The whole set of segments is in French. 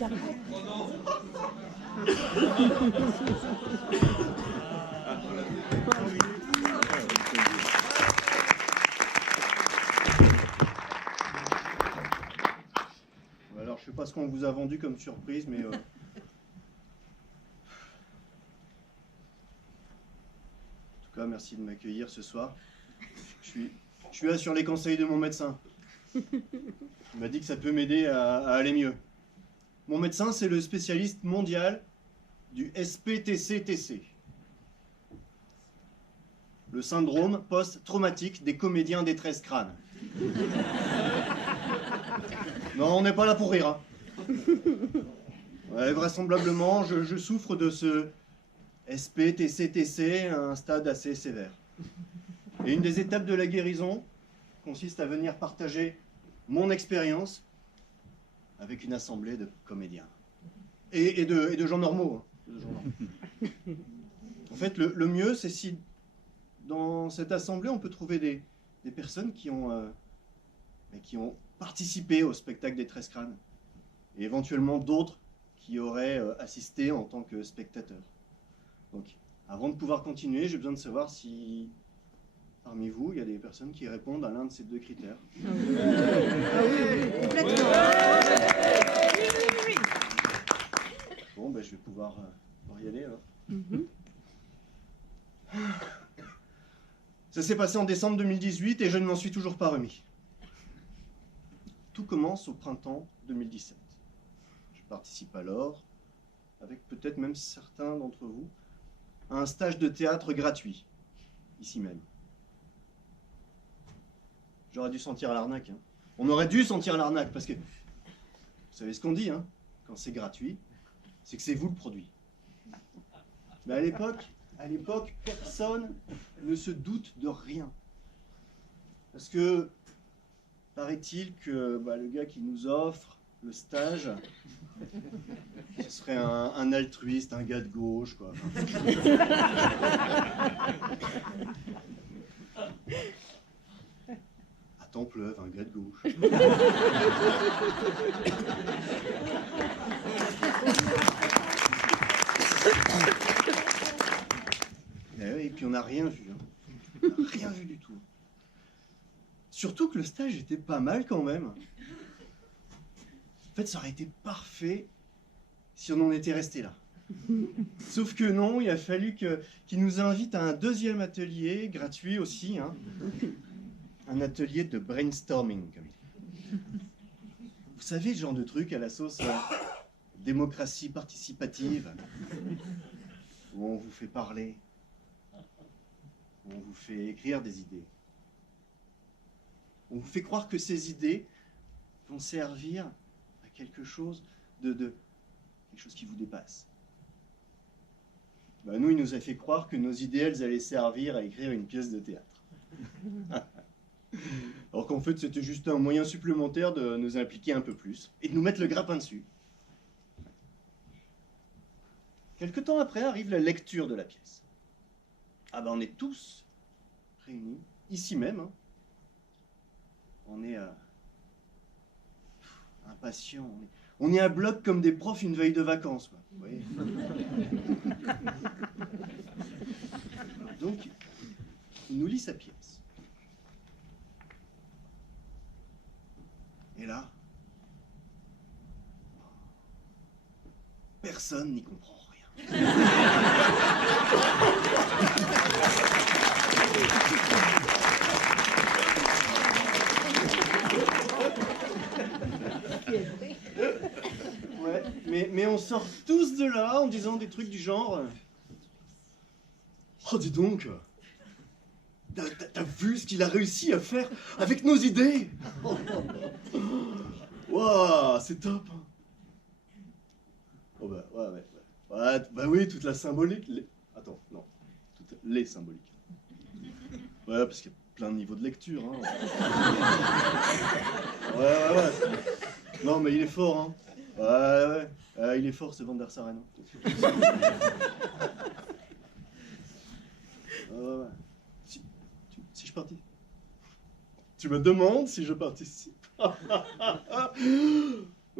il arrête. Alors, je sais pas ce qu'on vous a vendu comme surprise, mais... En tout cas, merci de m'accueillir ce soir. Je suis là sur les conseils de mon médecin. Il m'a dit que ça peut m'aider à aller mieux. Mon médecin, c'est le spécialiste mondial du SPTC-TC. Le syndrome post-traumatique des comédiens détresse crâne. Non, on n'est pas là pour rire. Hein. Ouais, vraisemblablement, je souffre de ce SPTC-TC à un stade assez sévère. Et une des étapes de la guérison consiste à venir partager mon expérience avec une assemblée de comédiens. Et de gens normaux. Hein. De gens normaux. En fait, le mieux, c'est si dans cette assemblée, on peut trouver des personnes qui ont participé au spectacle des 13 crânes. Et éventuellement d'autres qui auraient assisté en tant que spectateurs. Donc, avant de pouvoir continuer, j'ai besoin de savoir si... Parmi vous, il y a des personnes qui répondent à l'un de ces deux critères. Ah oui, complètement. Bon, ben, je vais pouvoir y aller alors. Ça s'est passé en décembre 2018 et je ne m'en suis toujours pas remis. Tout commence au printemps 2017. Je participe alors, avec peut-être même certains d'entre vous, à un stage de théâtre gratuit, ici même. J'aurais dû sentir l'arnaque. Hein. On aurait dû sentir l'arnaque, parce que, vous savez ce qu'on dit, hein, quand c'est gratuit, c'est que c'est vous le produit. Mais à l'époque, personne ne se doute de rien. Parce que, paraît-il que le gars qui nous offre le stage, ce serait un altruiste, un gars de gauche, quoi. Temps pleuve, un gars de gauche. Et puis on n'a rien vu. Hein. On n'a rien vu du tout. Surtout que le stage était pas mal quand même. En fait, ça aurait été parfait si on en était resté là. Sauf que non, il a fallu qu'il nous invite à un deuxième atelier, gratuit aussi, hein. Un atelier de brainstorming, comme il dit. Vous savez, le genre de truc à la sauce démocratie participative, où on vous fait parler, où on vous fait écrire des idées. On vous fait croire que ces idées vont servir à quelque chose quelque chose qui vous dépasse. Nous, il nous a fait croire que nos idées, elles allaient servir à écrire une pièce de théâtre. Alors qu'en fait, c'était juste un moyen supplémentaire de nous impliquer un peu plus et de nous mettre le grappin dessus. Quelque temps après arrive la lecture de la pièce. On est tous réunis, ici même. Hein. On est impatients. On est à bloc comme des profs une veille de vacances. Quoi. Vous voyez. Donc, il nous lit sa pièce. Et là, personne n'y comprend rien. Ouais, mais on sort tous de là en disant des trucs du genre « Oh, dis donc, t'as vu ce qu'il a réussi à faire avec nos idées ?» Waouh, c'est top. Oh ouais. Oui, toute la symbolique. Attends, non. Toutes les symboliques. Ouais, parce qu'il y a plein de niveaux de lecture. Hein. Ouais. Non, mais il est fort, hein. Ouais. Il est fort, ce Van der Saren. Ouais. Si je participe. Tu me demandes si je participe.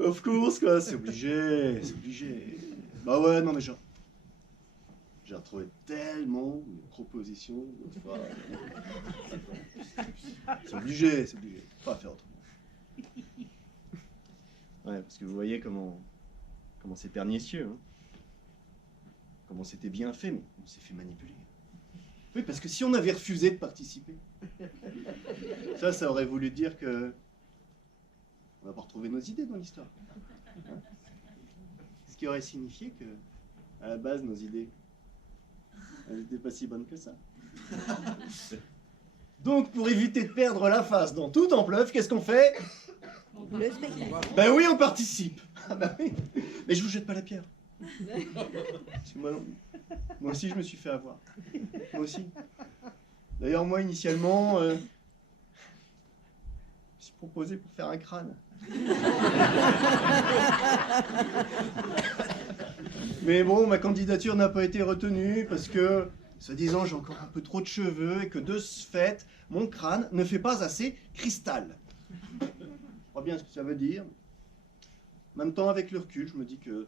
Of course, quoi, c'est obligé, c'est obligé. Bah ouais, non mais genre, j'ai retrouvé tellement de propositions l'autre fois. C'est obligé, c'est obligé. Pas faire autrement. Ouais, parce que vous voyez comment c'est pernicieux, hein. Comment c'était bien fait, mais on s'est fait manipuler. Oui, parce que si on avait refusé de participer, ça aurait voulu dire que on va pas retrouver nos idées dans l'histoire. Hein. Ce qui aurait signifié que, à la base, nos idées, elles n'étaient pas si bonnes que ça. Donc, pour éviter de perdre la face dans tout en pleuve, qu'est-ce qu'on fait? Le spectacle. Ben oui, on participe. Ah ben oui. Mais je vous jette pas la pierre. Parce que moi aussi, je me suis fait avoir. Moi aussi. D'ailleurs, moi, initialement, je me suis proposé pour faire un crâne. Mais bon, ma candidature n'a pas été retenue parce que, soi-disant, j'ai encore un peu trop de cheveux et que de ce fait, mon crâne ne fait pas assez cristal. Je crois bien ce que ça veut dire. En même temps, avec le recul, je me dis que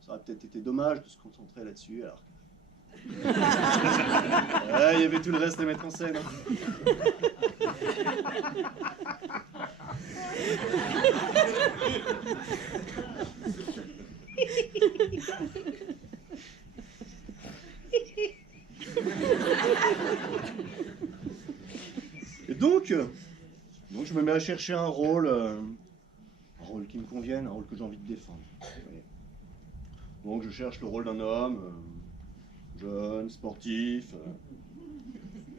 ça aurait peut-être été dommage de se concentrer là-dessus, alors que... Ouais, il y avait tout le reste à mettre en scène. Hein. Et donc, je me mets à chercher un rôle qui me convienne, un rôle que j'ai envie de défendre. Oui. Donc je cherche le rôle d'un homme, jeune, sportif,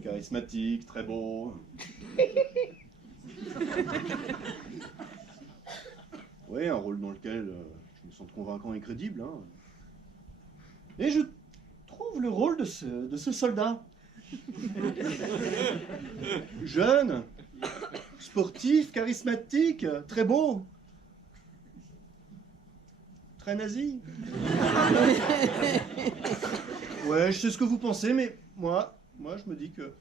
charismatique, très beau. Oui, un rôle dans lequel je me sens convaincant et crédible. Hein. Et je trouve le rôle de ce soldat. Jeune, sportif, charismatique, très beau. Très nazi. Ouais, je sais ce que vous pensez, mais moi je me dis que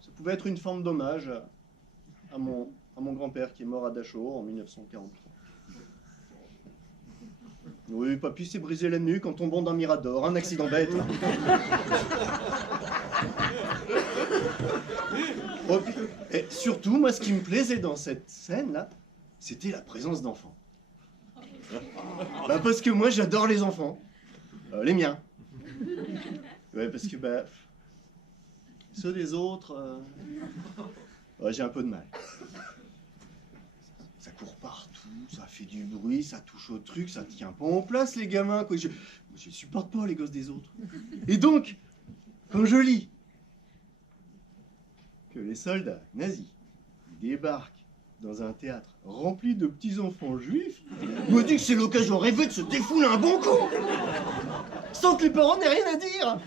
ça pouvait être une forme d'hommage à mon grand-père qui est mort à Dachau en 1943. Oui, papy s'est brisé la nuque en tombant d'un mirador, un accident bête. Oh, et surtout, moi, ce qui me plaisait dans cette scène-là, c'était la présence d'enfants. Bah, parce que moi, j'adore les enfants. Les miens. Ouais, parce que, ceux des autres, ouais, j'ai un peu de mal. Ça court partout, ça fait du bruit, ça touche au truc, ça tient pas en place, les gamins, quoi. Je supporte pas les gosses des autres. Et donc, quand je lis que les soldats nazis débarquent dans un théâtre rempli de petits-enfants juifs, je me dis que c'est l'occasion rêvée de se défouler un bon coup, sans que les parents n'aient rien à dire.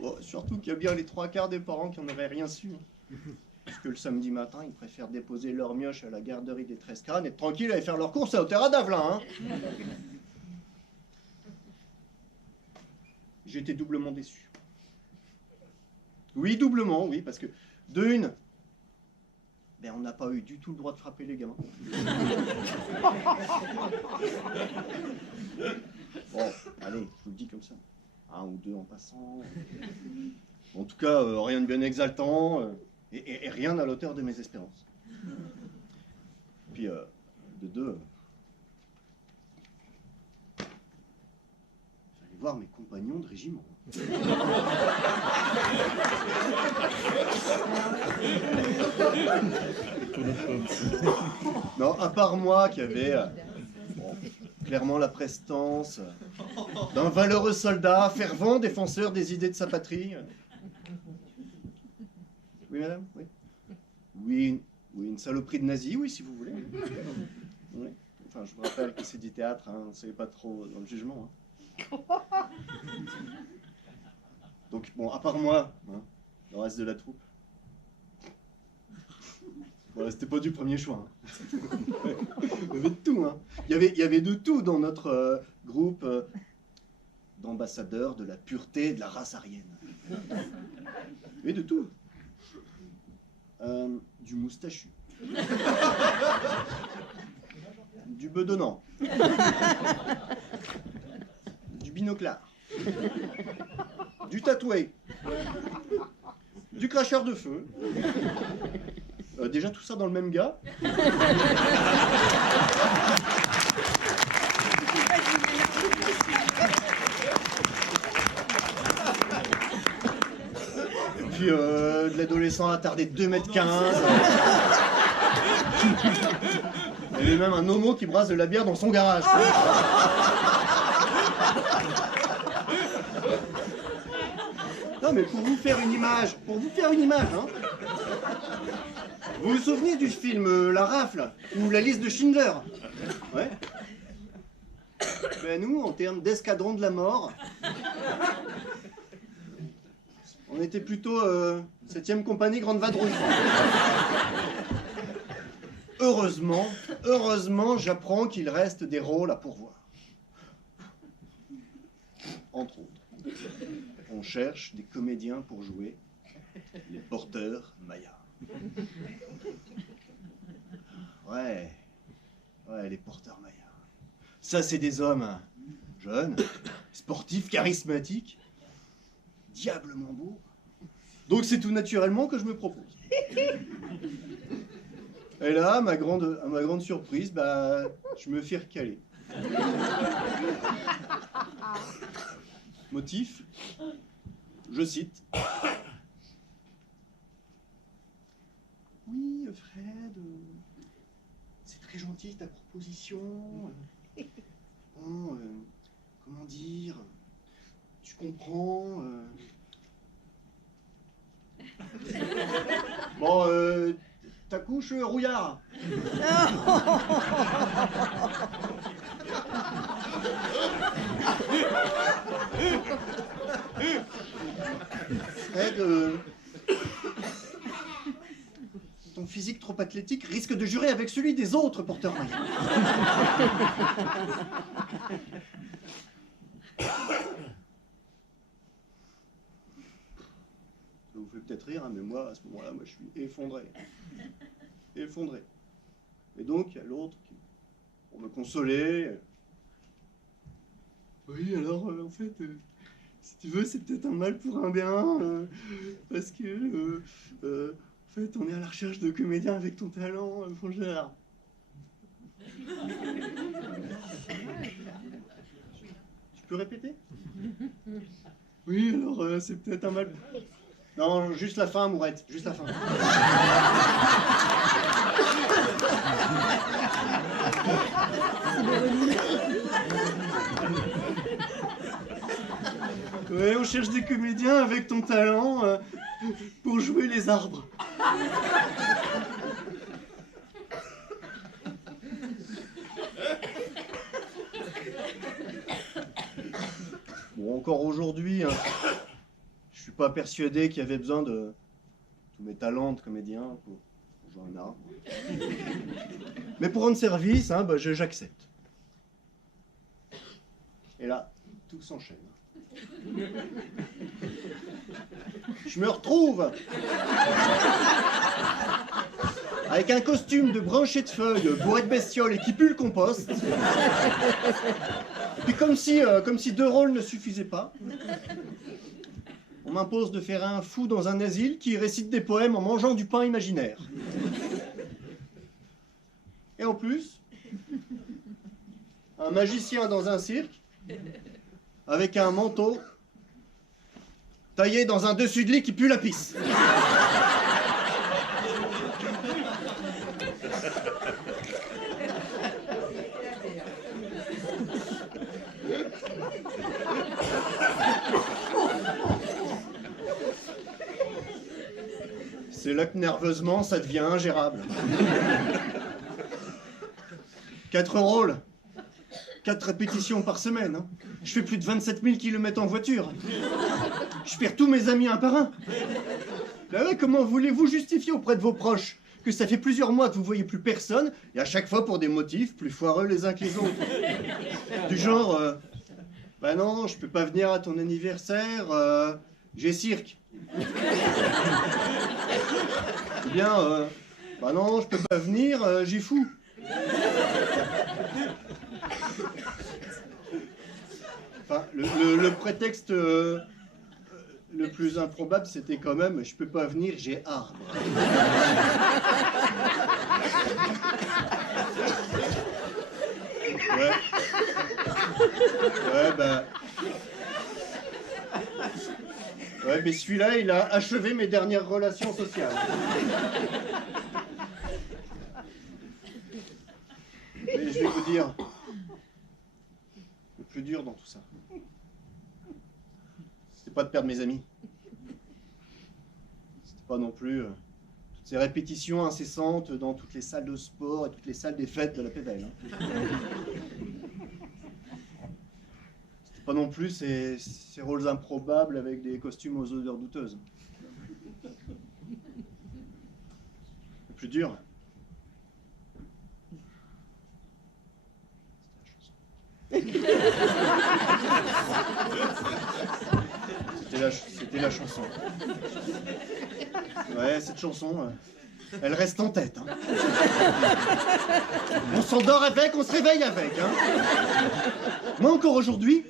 Bon, surtout qu'il y a bien les 3/4 des parents qui n'en auraient rien su. Parce que le samedi matin, ils préfèrent déposer leur mioche à la garderie des 13 crânes et être tranquilles à aller faire leurs courses à Hauteur à Davelin. Hein. J'ai été doublement déçu. Oui, doublement, oui, parce que de une, on n'a pas eu du tout le droit de frapper les gamins. Bon, allez, je vous le dis comme ça. Un ou deux en passant. En tout cas, rien de bien exaltant. Et rien à l'auteur de mes espérances. Puis, de deux, j'allais voir mes compagnons de régiment. Non, à part moi qui avait clairement la prestance d'un valeureux soldat, fervent défenseur des idées de sa patrie. Oui, madame? Oui. Oui, une saloperie de nazi, oui, si vous voulez. Oui. Enfin, je vous rappelle que c'est du théâtre, hein, c'est pas trop dans le jugement. Hein. Donc, bon, à part moi, hein, le reste de la troupe. Bon, c'était pas du premier choix. Hein. Il y avait de tout. Hein. Il y avait de tout dans notre groupe d'ambassadeurs de la pureté et de la race aryenne. Il y avait de tout. Du moustachu. Du bedonnant. Du binoclard. Du tatoué. Du cracheur de feu. Déjà tout ça dans le même gars. Et puis de l'adolescent attardé de 2,15 m. Il y avait même un homo qui brasse de la bière dans son garage. Non mais pour vous faire une image, hein. Vous vous souvenez du film La Rafle ou La Liste de Schindler? Ouais. Ben nous, en termes d'escadron de la mort, on était plutôt 7e compagnie Grande Vadrouille. Heureusement, j'apprends qu'il reste des rôles à pourvoir. Entre autres, on cherche des comédiens pour jouer les porteurs Maya. Ouais, les porteurs Maya. Ça, c'est des hommes jeunes, sportifs, charismatiques, diablement beaux. Donc c'est tout naturellement que je me propose. Et là, à ma grande surprise, bah, je me fais recaler. Motif, je cite. Oui, Fred, c'est très gentil ta proposition. Bon, comment dire, tu comprends. Bon, ta couche rouillard. Fred, ton physique trop athlétique risque de jurer avec celui des autres porteurs Maya. Ça vous fait peut-être rire, hein, mais moi, à ce moment-là, je suis effondré. Effondré. Et donc, il y a l'autre qui, pour me consoler... Oui, alors, en fait, si tu veux, c'est peut-être un mal pour un bien, parce que, en fait, on est à la recherche de comédiens avec ton talent, Frangère. Tu peux répéter? Oui, alors, c'est peut-être un mal... Non, juste la fin, Mourette, juste la fin. Ouais, on cherche des comédiens avec ton talent pour jouer les arbres. Bon, encore aujourd'hui, hein, je suis pas persuadé qu'il y avait besoin de tous mes talents de comédien pour jouer un arbre. Mais pour rendre service, hein, bah, j'accepte. Et là, tout s'enchaîne. Je me retrouve avec un costume de branché de feuilles, bourré de bestioles et qui pue le compost. Et puis comme si 2 rôles ne suffisaient pas, on m'impose de faire un fou dans un asile qui récite des poèmes en mangeant du pain imaginaire. Et en plus, un magicien dans un cirque avec un manteau taillé dans un dessus de lit qui pue la pisse. C'est là que nerveusement ça devient ingérable. 4 rôles, 4 répétitions par semaine. Hein. Je fais plus de 27 000 km en voiture. Je perds tous mes amis un par un. Ben ouais, comment voulez-vous justifier auprès de vos proches que ça fait plusieurs mois que vous voyez plus personne, et à chaque fois pour des motifs plus foireux les uns que les autres? Du genre, bah non, je peux pas venir à ton anniversaire, j'ai cirque. Ou bien, Bah non, je peux pas venir, j'ai fou. Enfin, le prétexte le plus improbable, c'était quand même, je peux pas venir, j'ai arbre. Ouais. Ouais, bah... Ouais, mais celui-là, il a achevé mes dernières relations sociales. Mais je vais vous dire, le plus dur dans tout ça, c'était pas de perdre mes amis. C'était pas non plus toutes ces répétitions incessantes dans toutes les salles de sport et toutes les salles des fêtes de la PVL. C'était pas non plus ces rôles improbables avec des costumes aux odeurs douteuses. Le plus dur, c'était la chanson. Ouais, cette chanson, elle reste en tête. Hein. On s'endort avec, on se réveille avec. Hein. Moi, encore aujourd'hui,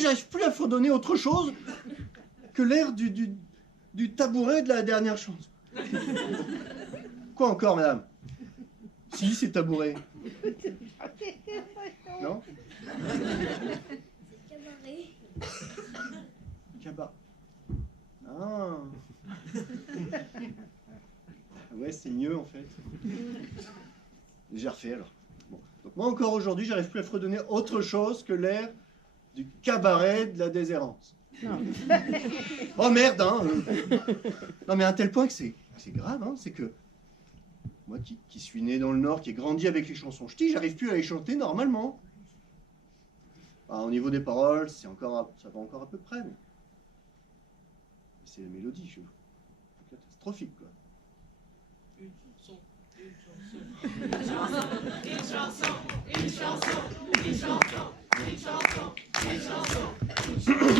j'arrive plus à fredonner autre chose que l'air du tabouret de la dernière chanson. Quoi encore, madame? Si, c'est tabouret. Non? Cabaret. Ah. Ouais, c'est mieux en fait. J'ai refait alors. Bon. Donc moi encore aujourd'hui, j'arrive plus à fredonner autre chose que l'air du cabaret de la déshérence. Non. Oh merde, hein. Non mais à un tel point que c'est grave, hein. C'est que moi qui suis né dans le Nord, qui ai grandi avec les chansons ch'tis, j'arrive plus à les chanter normalement. Au niveau des paroles, ça va encore à peu près, mais c'est la mélodie, je trouve catastrophique, quoi. Une chanson, une chanson, une chanson, une chanson, une chanson, une chanson, une chanson, une chanson.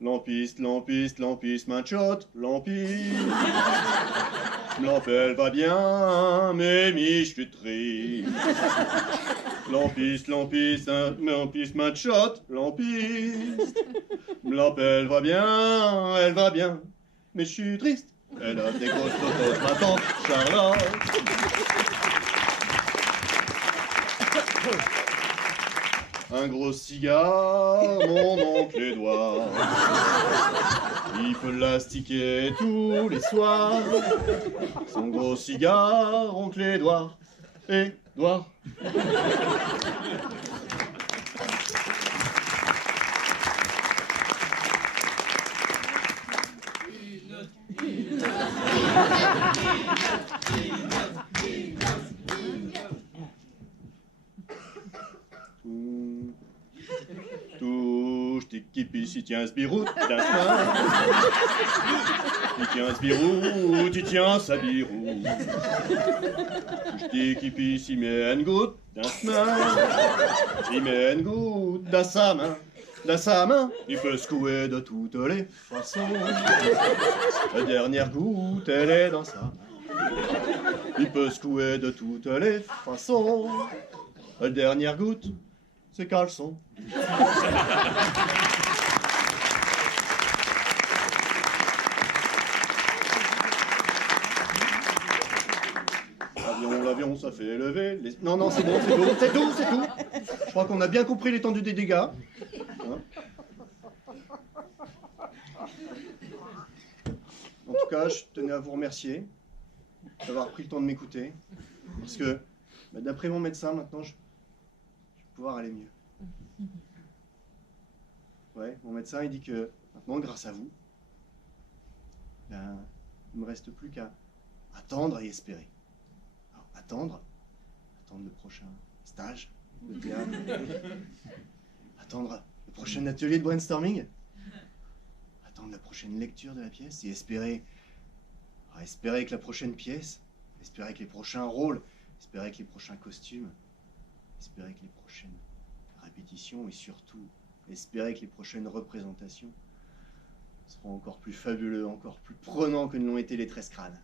Lampiste, lampiste, lampiste, main shot, lampiste. L'appel va bien, mais je suis triste. Lampiste, lampiste, lampiste, main shot, lampiste. L'appel va bien, elle va bien, mais je suis triste. Elle a des grosses photos, ma tante Charlotte. Un gros cigare, mon oncle Édouard. Il peut l'astiquer tous les soirs. Son gros cigare, oncle Édouard. Édouard. Touche tes kipis, si tiens ce birou, tiens si tiens ce birou, tu tiens sa birou. Touche tes kipis, si met une goutte d'un semaine, il met une goutte dans sa main. Dans sa main, il peut secouer de toutes les façons. La dernière goutte, elle est dans sa main. Il peut secouer de toutes les façons. La dernière goutte, c'est caleçon. L'avion, ça fait lever. Non, c'est bon, c'est tout. Je crois qu'on a bien compris l'étendue des dégâts. Hein? En tout cas, je tenais à vous remercier d'avoir pris le temps de m'écouter. Parce que, d'après mon médecin, maintenant, je vais pouvoir aller mieux. Ouais, mon médecin, il dit que maintenant, grâce à vous, il ne me reste plus qu'à attendre et espérer. Alors, attendre le prochain stage de théâtre, attendre le prochain atelier de brainstorming, attendre la prochaine lecture de la pièce et espérer que la prochaine pièce, espérer que les prochains rôles, espérer que les prochains costumes, espérer que les prochaines répétitions et surtout espérer que les prochaines représentations seront encore plus fabuleux, encore plus prenants que ne l'ont été les 13 crânes.